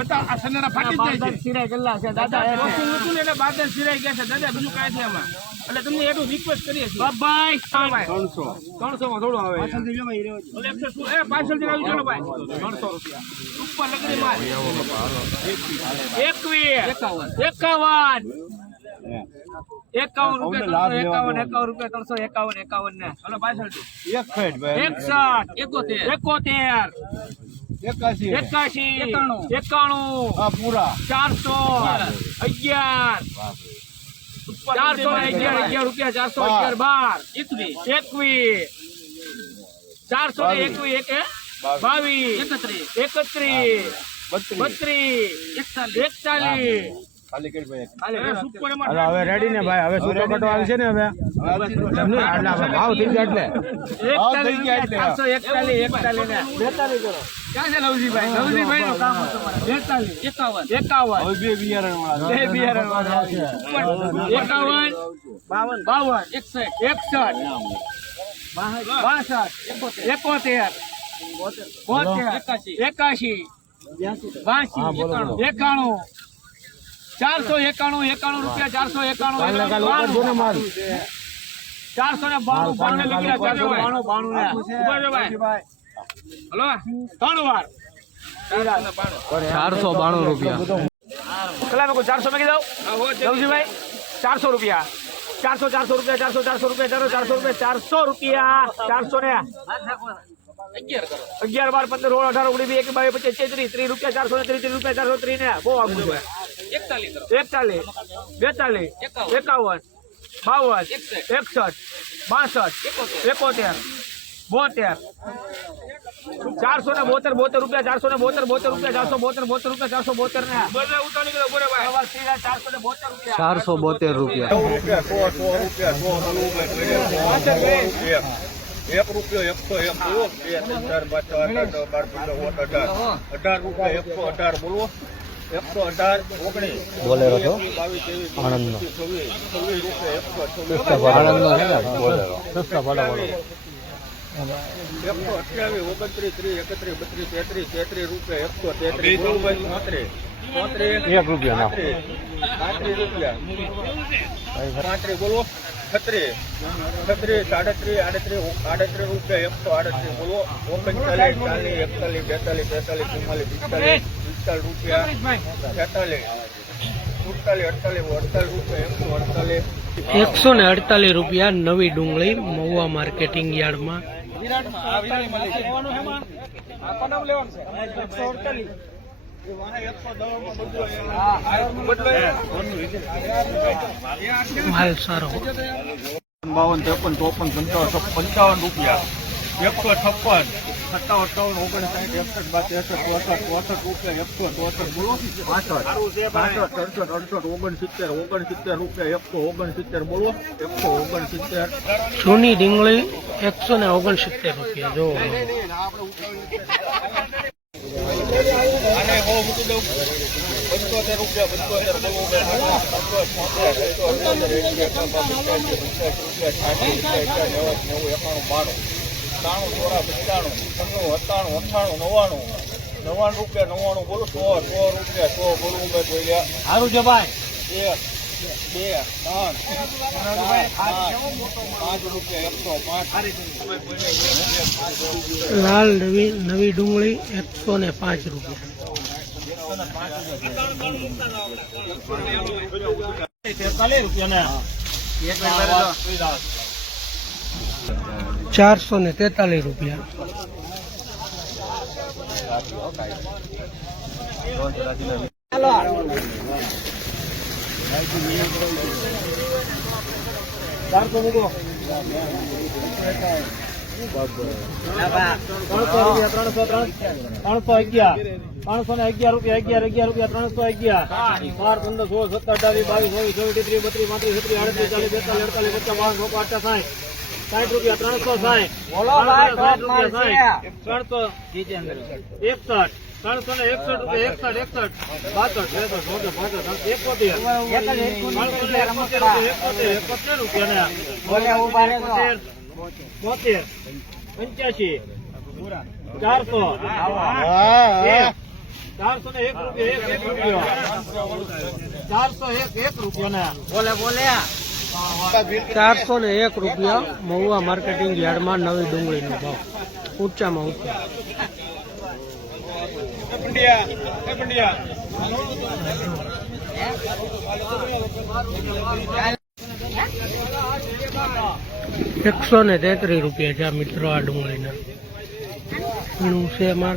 બતાવો આ સનેરા ફાટી જાય છે. સિરાય ગલ્લા છે દાદા. હતું ને ગયા છે દાદા બીજું કાંઈ એટલે તમને એટલું રિક્વેસ્ટ કરીએ છીએ. ભાઈ ત્રણસો. માં થોડું આવે. શું એ પાછળથી આવી ચાલો ભાઈ. ત્રણસો રૂપિયા. ઉપર લગડી માલ એકવીસ. એકાવન. એકાવન. રૂપિયા ત્રણસો એકાવન એકાવન રૂપિયા ત્રણસો એકાવન એકાવન ને. હલો પાછળ એકસઠ. એકોતેર. એકોતેર. એકાશી. એકાશી એકાણું. એકાણું પૂરા. ચારસો અગિયાર. ચારસો અગિયાર અગિયાર રૂપિયા ચારસો અગિયાર બાર. એકવીસ. એકવીસ. ચારસો ને એકવીસ એક બાવીસ. એકત્રીસ. એકત્રીસ. બત્રીસ. એકતાલીસ. હવે રેડી ને ભાઈ? હવે સુકો કટવા આવશે ને હવે? ભાવ થઈ ગયા એટલે. એકતાલીસ રૂપિયા, ચારસો એકતાલીસ એકતાલીસ ને બેતાલીસ કરો ક્યાં છે લવજીભાઈ લવજીભાઈ નું કામ હતું મારે. બેતાલીસ. એકાવન. એકાવન. હવે બે બિયારણ વાળા બે બિયારણ વાળા છે. એકાવન. બાવન. બાવન. એકસઠ. એકસઠ. બાસઠ. એકોતેર. બોતેર. એકાશી. બાસી. એકાણું. ચારસો એકાણું એકાણું રૂપિયા ચારસો એકાણું કાલે કાલે ઉપર છે ને માલ. ચારસો ને બાણું બાણું નીકળ્યા ચારસો બાણું બાણું. ને ઊભા રહો ભાઈ. હલો ત્રણ વાર. ચારસો બાણું રૂપિયા. પેલા મેં ચારસો મેં કીધું લવજીભાઈ ચારસો રૂપિયા. ચારસો ચારસો રૂપિયા ચારસો ચારસો રૂપિયા ચારસો ચારસો રૂપિયા ચારસો રૂપિયા. ચારસો ને અગિયાર બાર પંદર સોળ અઢાર ઓગણીસ એક બાવીસ પચીસ તેત્રીસ ત્રીસ રૂપિયા ચારસો ને ત્રીસ રૂપિયા ચારસો ત્રીસ ને. બહુ આવું એકતાલીસ બેતાલીસ એકાવન. બાવન એકસઠ. બાસઠ એકોતેર બોતેર ચારસો ને બોતેર બોતેર રૂપિયા ચારસો ને બોતેર બોતેર રૂપિયા ચારસો બોતેર બોતેર રૂપિયા ચારસો બોતેર ને. ચારસો બોતેર રૂપિયા. એક રૂપિયો એકસો એક બોલો. બે અઢાર ચાર પાંચ છ આઠ નવ બાર પંદર સોળ અઢાર. અઢાર રૂપિયા એકસો અઢાર બોલો. એકસો અઢાર ઓગણીસ. બોલેરો છો આણંદનો. છવ્વીસ રૂપિયા એકસો છવ્વીસ. આણંદનો એકસો અઠ્યાવીસ ઓગણત્રીસ ત્રીસ એકત્રીસ બત્રીસ તેત્રીસ તેત્રીસ રૂપિયા એકસો તેત્રીસ ચોત્રીસ ચોત્રીસ એક રૂપિયા પાંત્રીસ રૂપિયા પાંત્રીસ બોલો છત્રીસ. છત્રીસ સાડત્રીસ આડત્રીસ આડત્રીસ રૂપિયા એકસો આડત્રીસ બોલો. ઓગણચાલીસ ચાલીસ એકતાલીસ બેતાલીસ તેતાલીસ ચુમ્માલીસ પિસ્તાલીસ પિસ્તાલીસ રૂપિયા તેતાલીસ સુડતાલીસ અડતાલીસ અડતાલીસ રૂપિયા એકસો અડતાલીસ. એકસો ને અડતાલીસ રૂપિયા નવી ડુંગળી મહુવા માર્કેટિંગ યાર્ડમાં માલ સારો. બાવન ત્રેપન ચોપન પંચાવન પંચાવન રૂપિયા. એકસો છપ્પન સત્તાવન અઠાવન ઓગણસાઠ એકસઠ બાર ત્રેસઠ ચોસઠ ચોસઠ રૂપિયા એકસો ચોસઠ. બોલો પાસઠ સડસઠ અડસઠ ઓગણસિત્તેર ઓગણસિત્તેર રૂપિયા એકસો ઓગણસિત્તેર બોલો. એકસો ઓગણસિત્તેર. જૂની ડીંગળી એકસો ને ઓગણસિત્તેર રૂપિયા જો આને હો મૂકી દઉં. પંચોતેર રૂપિયા પંચોતેર બોલો ત્રાણું ચોરા પંચાણું પંદર સત્તાણું અઠ્ઠાણું નવ્વાણું. નવ્વાણું રૂપિયા નવ્વાણું બોલો સો સો રૂપિયા સો બોલવું મેં ગયા સારું છે ભાઈ. એક બે ત્રણ પાંચ રૂપિયા એકસો પાંચ. લાલ નવી નવી ડુંગળી એકસો ને પાંચ રૂપિયા. ચારસો ને તેતાલીસ રૂપિયા. ત્રણસો અગિયાર ત્રણસો ને અગિયાર રૂપિયા અગિયાર. અગિયાર રૂપિયા, ત્રણસો અગિયાર. બાર, પંદર, સોળ, સત્તર અઢાવીસ બાવીસ ચોવીસ ચોવીસ ત્રીસ, બત્રીસ, પાંત્રીસ છત્રીસ અડત્રીસ ચાલીસ બેતાલીસ અડતાલીસ પચાસ બાવીસ અઠા સાઠ. સાઠ રૂપિયા ત્રણસો સાઠ. સાઠ રૂપિયા સાઠ. ત્રણસો એકસઠ. ત્રણસો ને એકસઠ રૂપિયા એકસઠ એકસઠ. બાસઠ ત્રેસઠ ચોસઠ પાંસઠ એકોતેર. ત્રણસો ને એકોતેર રૂપિયા એકોતેર એકોતેર રૂપિયા ને બોતેર પંચ્યાસી ચારસો. એક ચારસો ને એક રૂપિયા એક એક રૂપિયો. ચારસો એક એક રૂપિયા ને બોલે બોલે. ચારસો ને એક રૂપિયા મહુવા માર્કેટિંગ યાર્ડમાં નવી ડુંગળીનો ભાવ. ઊંચામાં ઊંચા. એકસો ને તેત્રીસ રૂપિયા છે મિત્રો આ ડુંગળીના. છે માર.